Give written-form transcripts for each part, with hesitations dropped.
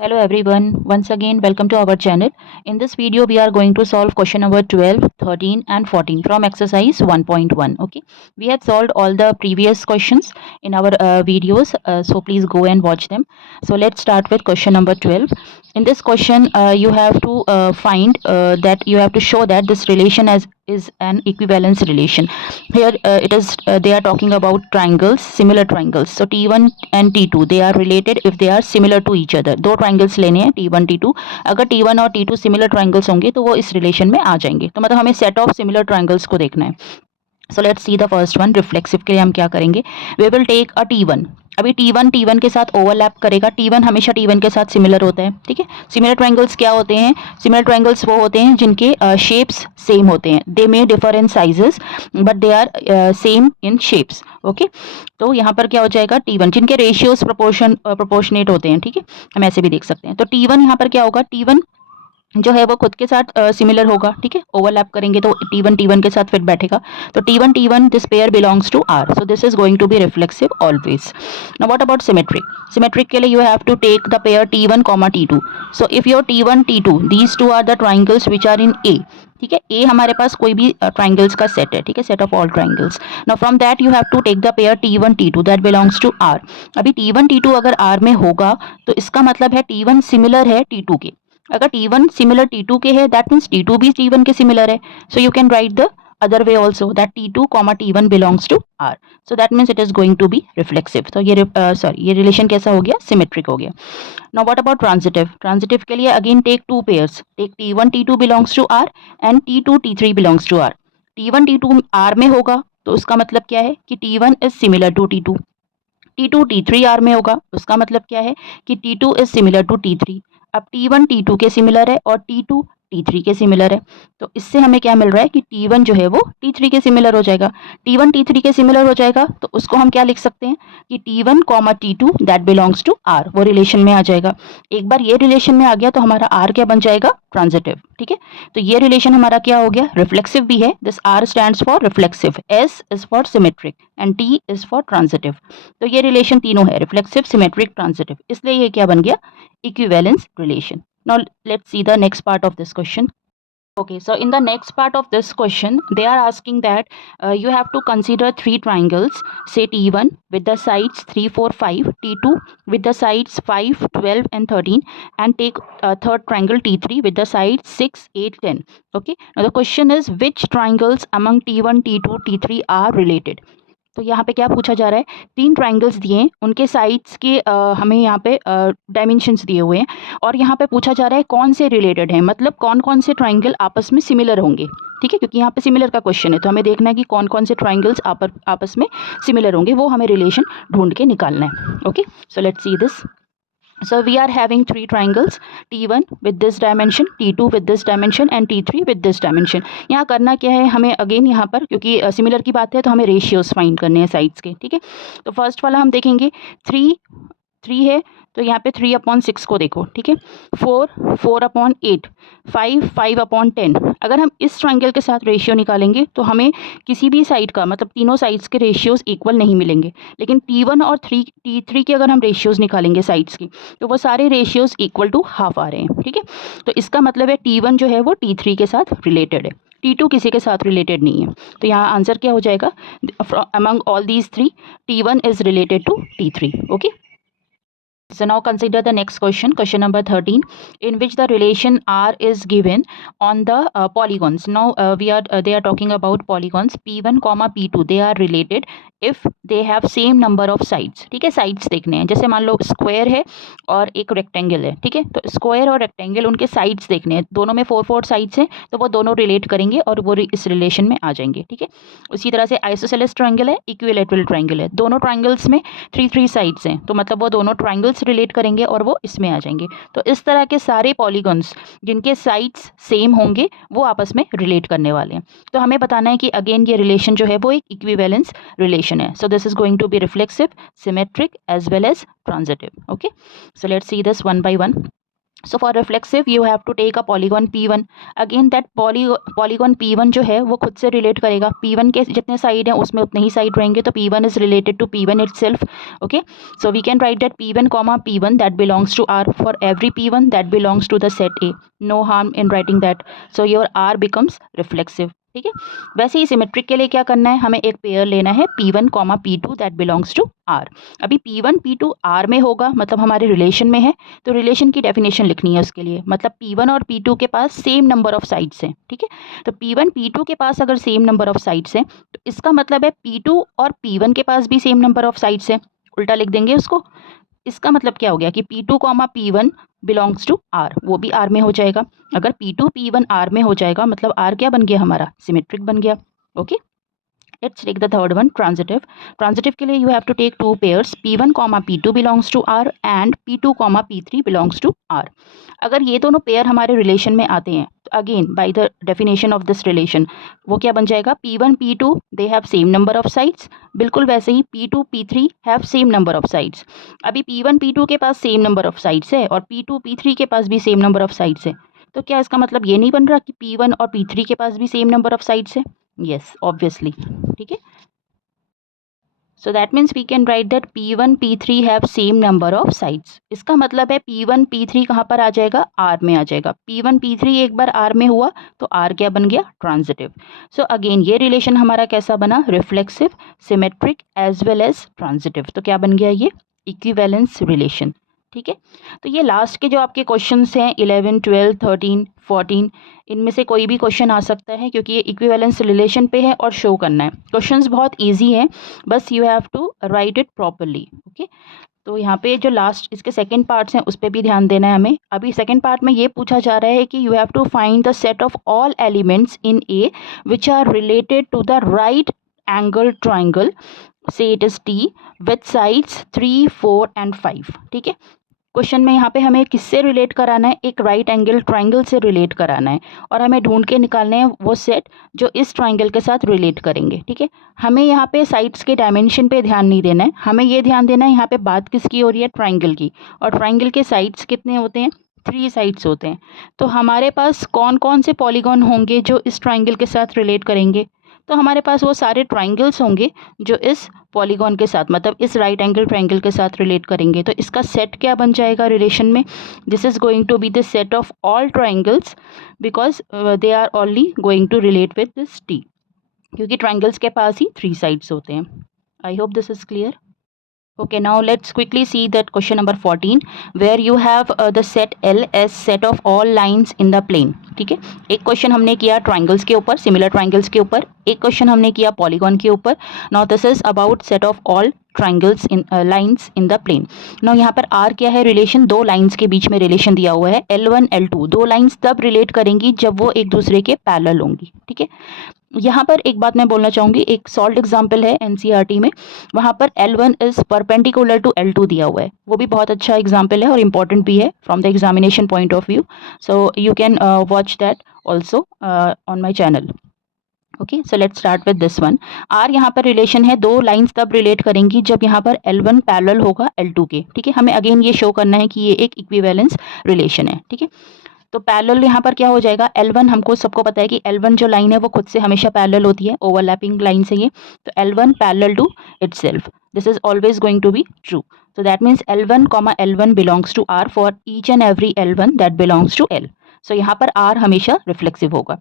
Hello everyone, once again welcome to our channel. In this video we are going to solve question number 12, 13 and 14 from exercise 1.1. Okay, we have solved all the previous questions in our videos, so please go and watch them. So let's start with question number 12. In this question you have to find that you have to show that this relation is an equivalence relation. Here it is they are talking about triangles, similar triangles. So T1 and T2 they are related if they are similar to each other. दो triangles लेने हैं T1 T2. अगर T1 और T2 similar triangles होंगे तो वो इस relation में आ जाएंगे. तो मतलब हमें सेट ऑफ सिमिलर ट्राइंगल्स को देखना है. So let's see the first one. Reflexive के लिए हम क्या करेंगे, we will take a T1. अभी T1 के साथ ओवरलैप करेगा. T1 हमेशा T1 के साथ सिमिलर होता है. ठीक है, सिमिलर ट्राइंगल्स क्या होते हैं? सिमिलर ट्राइंगल्स वो होते हैं जिनके शेप्स सेम होते हैं. They may differ in sizes but they are same in shapes. Okay, तो यहाँ पर क्या हो जाएगा, T1 जिनके रेशियोज प्रोपोर्शनेट होते हैं. ठीक है, हम ऐसे भी देख सकते हैं. तो T1 यहाँ पर क्या होगा, T1 जो है वो खुद के साथ सिमिलर होगा. ठीक है, ओवरलैप करेंगे तो T1 के साथ फिट बैठेगा. तो T1 this pair belongs to R, so this is going to be reflexive always. Now what about symmetric? Symmetric के लिए you have to take the pair T1, T2. So if your T1 T2 these two are the triangles which are in A. ठीक है, ए हमारे पास कोई भी triangles का set है. ठीक है, set of all triangles. Now from that you have to take the pair T1 T2 that belongs to R. अभी T1 T2 अगर R में होगा तो इसका मतलब है T1 सिमिलर है T2 के. अगर T1 सिमिलर T2 के है दैट मीन्स T2 भी T1 के सिमिलर है. So you can write the other way also that T2 T1 belongs to R. So that means it is going to be reflexive. तो ये relation कैसा हो गया, symmetric हो गया. Now what about transitive? Transitive के लिए again take two pairs. Take T1 T2 belongs to R and T2 T3 belongs to R. T1 T2 R में होगा तो उसका मतलब क्या है कि T1 is similar to T2. T2 T3 R में होगा उसका मतलब क्या है कि T2 is similar to T3. अब T1 T2 के सिमिलर है और T2 T3 के सिमिलर है. तो इससे हमें क्या मिल रहा है कि T1 जो है वो T3 के सिमिलर हो जाएगा. T1 T3 के सिमिलर हो जाएगा तो उसको हम क्या लिख सकते हैं कि T1 T2 that belongs to R, वो रिलेशन में आ जाएगा. एक बार ये रिलेशन में आ गया तो हमारा R क्या बन जाएगा, ट्रांजिटिव. ठीक है, तो ये रिलेशन हमारा क्या हो गया, रिफ्लेक्सिव भी है. This R stands for reflexive, S is for symmetric and T is for transitive. तो ये रिलेशन तीनों है, रिफ्लेक्सिव, सिमेट्रिक, ट्रांजिटिव. इसलिए ये क्या बन गया, equivalence relation. Now let's see the next part of this question. Okay, so in the next part of this question, they are asking that you have to consider three triangles, say T1 with the sides 3, 4, 5, T2 with the sides 5, 12 and 13, and take a third triangle T3 with the sides 6, 8, 10. Okay, now the question is which triangles among T1, T2, T3 are related. तो यहाँ पे क्या पूछा जा रहा है, तीन triangles दिए हैं, उनके साइड्स के हमें यहाँ पे डायमेंशंस दिए हुए हैं और यहाँ पे पूछा जा रहा है कौन से रिलेटेड हैं, मतलब कौन कौन से ट्राइंगल आपस में सिमिलर होंगे. ठीक है, क्योंकि यहाँ पे सिमिलर का क्वेश्चन है तो हमें देखना है कि कौन कौन से ट्राइंगल्स आपस में सिमिलर होंगे, वो हमें रिलेशन ढूंढ के निकालना है. Okay, so let's see this. So we are having three triangles, T1 with this dimension, T2 with this dimension and T3 with this dimension. यहाँ करना क्या है हमें, अगेन यहाँ पर क्योंकि सिमिलर की बात है तो हमें रेशियोज फाइंड करने हैं साइड्स के. ठीक है, तो फर्स्ट वाला हम देखेंगे 3 है तो यहाँ पे 3/6 को देखो. ठीक है, 4/8, 5/10. अगर हम इस ट्राइंगल के साथ रेशियो निकालेंगे तो हमें किसी भी साइड का मतलब तीनों साइड्स के रेशियोज इक्वल नहीं मिलेंगे. लेकिन T1 और T3 के अगर हम रेशियोज निकालेंगे साइड्स की तो वो सारे रेशियोज इक्वल टू हाफ आ रहे हैं. ठीक है, तो इसका मतलब है T1 जो है वो T3 के साथ रिलेटेड है, T2 किसी के साथ रिलेटेड नहीं है. तो यहाँ आंसर क्या हो जाएगा, among all these three T1 is related to T3. Okay, so now consider the next question, question number 13, in which the relation R is given on the polygons. Now they are talking about polygons P1, P2. They are related if they have same number of sides. ठीक है, sides देखने हैं. जैसे मान लो square है और एक rectangle है. ठीक है, तो स्क्वायर और रेक्टेंगल उनके साइड्स देखने हैं, दोनों में 4 साइड्स हैं तो वो दोनों रिलेट करेंगे और वो इस रिलेशन में आ जाएंगे. ठीक है, उसी तरह से आइसोसेलेस ट्राइंगल है, इक्विलैटरल ट्राइंगल है, दोनों ट्राइंगल्स में 3 साइड्स हैं तो मतलब वो दोनों ट्राइंगल्स रिलेट करेंगे और वो इसमें आ जाएंगे. तो इस तरह के सारे पॉलीगॉन्स जिनके साइड्स सेम होंगे वो आपस में रिलेट करने वाले हैं. तो हमें बताना है कि अगेन ये रिलेशन जो है वो एक इक्विवेलेंस रिलेशन है. So this is going to be reflexive, symmetric as well as transitive. Okay, so let's see this one by one. So for reflexive you have to take a polygon P1. Again that polygon P1 जो है वो खुद से relate करेगा, P1 के जितने side हैं उसमें उतने ही साइड रहेंगे, तो P1 is related to P1 itself. Okay, so we can write that P1 comma P1 that belongs to R. For every P1 that belongs to the set A. No harm in writing that. So your R becomes reflexive. ठीक है, वैसे ही symmetric के लिए क्या करना है, हमें एक पेयर लेना है P1 comma P2 that belongs to R. अभी P1 P2 R में होगा, मतलब हमारे रिलेशन में है, तो रिलेशन की डेफिनेशन लिखनी है उसके लिए, मतलब P1 और P2 के पास सेम नंबर ऑफ साइड्स हैं. ठीक है, तो P1 P2 के पास अगर सेम नंबर ऑफ साइड्स हैं तो इसका मतलब है P2 और P1 के पास भी सेम नंबर ऑफ साइड्स हैं. उल्टा लिख देंगे उसको. इसका मतलब क्या हो गया कि P2 comma P1 belongs to R, वो भी R में हो जाएगा. अगर P2 P1 R में हो जाएगा मतलब R क्या बन गया हमारा, सिमेट्रिक बन गया. Okay, let's take the third one, transitive. Transitive के लिए you have to take two pairs, P1 comma P2 belongs to R and P2 comma P3 belongs to R. अगर ये दोनों पेयर हमारे रिलेशन में आते हैं तो again by the definition of this relation वो क्या बन जाएगा, P1 P2 they have same number of sides. बिल्कुल वैसे ही P2 P3 have same number of sides. अभी P1 P2 के पास सेम नंबर ऑफ साइड्स है और P2 P3 के पास भी सेम नंबर ऑफ साइड्स है, तो क्या इसका मतलब ये नहीं बन रहा कि P1 और P3 के पास भी सेम नंबर ऑफ साइड्स है? Yes, obviously. ठीक है, so that means we can write that P1 P3 have same number of sides. इसका मतलब है P1 P3 कहाँ पर आ जाएगा, R में आ जाएगा. P1 P3 एक बार R में हुआ तो R क्या बन गया, ट्रांजिटिव. सो अगेन ये रिलेशन हमारा कैसा बना, reflexive, symmetric as well as transitive. तो क्या बन गया ये, इक्विवेलेंस रिलेशन. ठीक है, तो ये लास्ट के जो आपके क्वेश्चंस हैं 11, 12, 13, 14, इनमें से कोई भी क्वेश्चन आ सकता है क्योंकि ये इक्विवेलेंस रिलेशन पे है और शो करना है. क्वेश्चंस बहुत इजी हैं, बस you have to write it properly. Okay, तो यहाँ पे जो लास्ट इसके सेकंड पार्ट्स हैं उस पर भी ध्यान देना है हमें. अभी सेकंड पार्ट में ये पूछा जा रहा है कि you have to find the set of all elements in A which are related to the right angle triangle, say it is T, with sides 3, 4 and 5. ठीक है, क्वेश्चन में यहाँ पे हमें किससे रिलेट कराना है, एक राइट एंगल ट्राइंगल से रिलेट कराना है और हमें ढूंढ के निकालने हैं वो सेट जो इस ट्राइंगल के साथ रिलेट करेंगे. ठीक है, हमें यहाँ पे साइड्स के डायमेंशन पे ध्यान नहीं देना है, हमें ये ध्यान देना है यहाँ पे बात किसकी हो रही है, ट्राइंगल की. और ट्राइंगल के साइड्स कितने होते हैं, 3 साइड्स होते हैं. तो हमारे पास कौन कौन से पॉलीगॉन होंगे जो इस ट्राइंगल के साथ रिलेट करेंगे, तो हमारे पास वो सारे ट्राइंगल्स होंगे जो इस पॉलीगॉन के साथ, मतलब इस राइट एंगल ट्राइंगल के साथ रिलेट करेंगे. तो इसका सेट क्या बन जाएगा रिलेशन में, this is going to be the set of all triangles because they are only going to relate with this T, क्योंकि ट्राइंगल्स के पास ही 3 साइड्स होते हैं. I hope this is clear. Okay, now let's quickly see that question number 14 where you have the set L as set of all lines in the plane. ठीक है, एक question हमने किया ट्राइंगल्स के ऊपर, सिमिलर ट्राइंगल्स के ऊपर, एक क्वेश्चन हमने किया पॉलीगॉन के ऊपर. Now this is about set of all triangles in lines in the plane. Now यहाँ पर R क्या है, रिलेशन, दो लाइंस के बीच में रिलेशन दिया हुआ है L1 L2. दो लाइंस तब रिलेट करेंगी जब वो एक दूसरे के पैरेलल होंगी. ठीक है, यहाँ पर एक बात मैं बोलना चाहूँगी, एक सॉल्व एग्जाम्पल है NCERT में, वहाँ पर L1 is perpendicular to L2 दिया हुआ है. वो भी बहुत अच्छा एग्जाम्पल है और इम्पॉर्टेंट भी है from the examination point of view. So you can watch that also on my channel. Okay, so let's start with this one. R यहाँ पर रिलेशन है, दो लाइंस तब रिलेट करेंगी जब यहाँ पर L1 पैरेलल होगा L2 के. ठीक है, हमें अगेन ये शो करना है कि ये एक इक्विवेलेंस रिलेशन है. ठीक है, तो पैरेलल यहाँ पर क्या हो जाएगा, L1 हमको सबको पता है कि L1 जो लाइन है वो खुद से हमेशा पैरेलल होती है, ओवरलैपिंग लाइन से ये. तो L1 parallel to itself, this is always going to be true. So that means L1 comma L1 belongs to R for each and every L1 that belongs to L. So यहाँ पर R हमेशा reflexive होगा.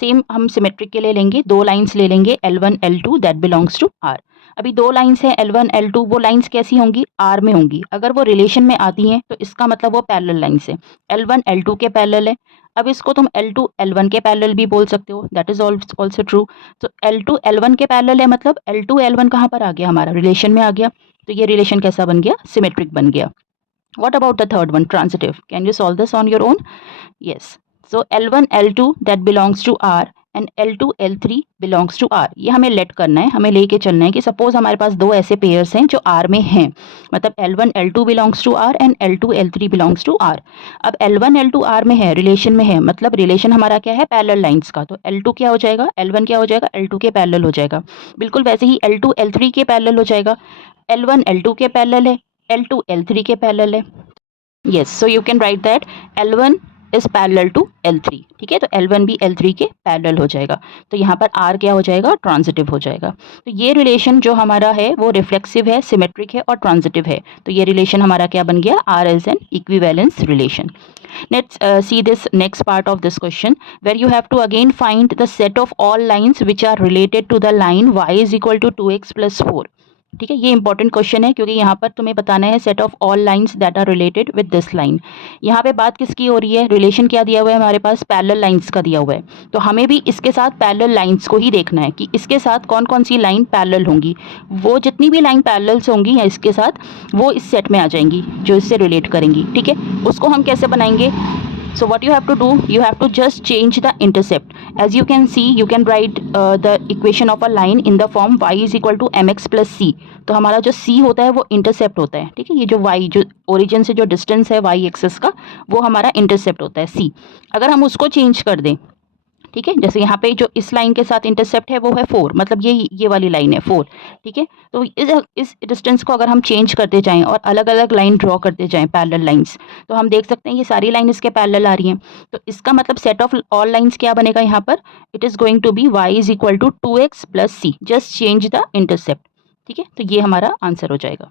Same हम symmetric के लिए लेंगे, दो lines ले लेंगे L1 L2 that belongs to R. अभी दो लाइंस हैं L1 L2, वो लाइंस कैसी होंगी, R में होंगी. अगर वो रिलेशन में आती हैं तो इसका मतलब वो पैरेलल लाइंस है, L1 L2 के पैरेलल है. अब इसको तुम L2 L1 के पैरेलल भी बोल सकते हो, दैट इज ऑल्सो ट्रू. तो L2 L1 के पैरेलल है मतलब L2 L1 कहाँ पर आ गया, हमारा रिलेशन में आ गया. तो ये रिलेशन कैसा बन गया, सिमेट्रिक बन गया. What about the third one, transitive? Can you solve this on your own? Yes. So L1 L2 that belongs to R and L2 L3 belongs to R. ये हमें लेट करना है, हमें लेके चलना है कि सपोज हमारे पास दो ऐसे पेयर्स हैं जो R में हैं, मतलब L1 L2 belongs to R and L2 L3 belongs to R. अब L1 L2 R में है, रिलेशन में है, मतलब रिलेशन हमारा क्या है, पैरेलल लाइंस का. तो L2 क्या हो जाएगा, L1 क्या हो जाएगा, L2 के पैरेलल हो जाएगा. बिल्कुल वैसे ही L2 L3 के पैरेलल हो जाएगा. L1 L2 के पैरेलल है, L2 L3 के पैरेलल है. yes, so you can write that L1 is parallel to L3. ठीक है, तो L1 भी L3 के पैरेलल हो जाएगा, तो यहाँ पर R क्या हो जाएगा, ट्रांजिटिव हो जाएगा। तो ये रिलेशन जो हमारा है वो रिफ्लेक्सिव है, सिमेट्रिक है और ट्रांजिटिव है, तो ये रिलेशन हमारा क्या बन गया, R is an equivalence relation. Let's see this next part of this question, where you have to again find the set of all lines which are related to the line y is equal to 2x plus 4। ठीक है, ये important question है क्योंकि यहाँ पर तुम्हें बताना है set of all lines that are related with this line. यहाँ पे बात किसकी हो रही है, रिलेशन क्या दिया हुआ है हमारे पास, पैरेलल लाइंस का दिया हुआ है, तो हमें भी इसके साथ पैरेलल लाइंस को ही देखना है कि इसके साथ कौन कौन सी लाइन पैरेलल होंगी। वो जितनी भी लाइन पैरेलल्स होंगी या इसके साथ, वो इस सेट में आ जाएंगी जो इससे रिलेट करेंगी। ठीक है, उसको हम कैसे बनाएंगे, so what you have to do, you have to just change the intercept। as you can see, you can write the equation of a line in the form y is equal to mx plus c। तो हमारा जो c होता है वो intercept होता है। ठीक है, ये जो y जो ओरिजिन से जो डिस्टेंस है y एक्सेस का, वो हमारा इंटरसेप्ट होता है c। अगर हम उसको चेंज कर दें, ठीक है, जैसे यहाँ पे जो इस लाइन के साथ इंटरसेप्ट है वो है 4, मतलब ये वाली लाइन है 4। ठीक है, तो इस डिस्टेंस को अगर हम चेंज करते जाएं और अलग अलग लाइन ड्रॉ करते जाएं पैरेलल लाइंस, तो हम देख सकते हैं ये सारी लाइन इसके पैरेलल आ रही हैं। तो इसका मतलब सेट ऑफ ऑल लाइंस क्या बनेगा यहाँ पर, it is going to be y is equal to 2x plus c, just change the intercept. ठीक है, तो ये हमारा आंसर हो जाएगा।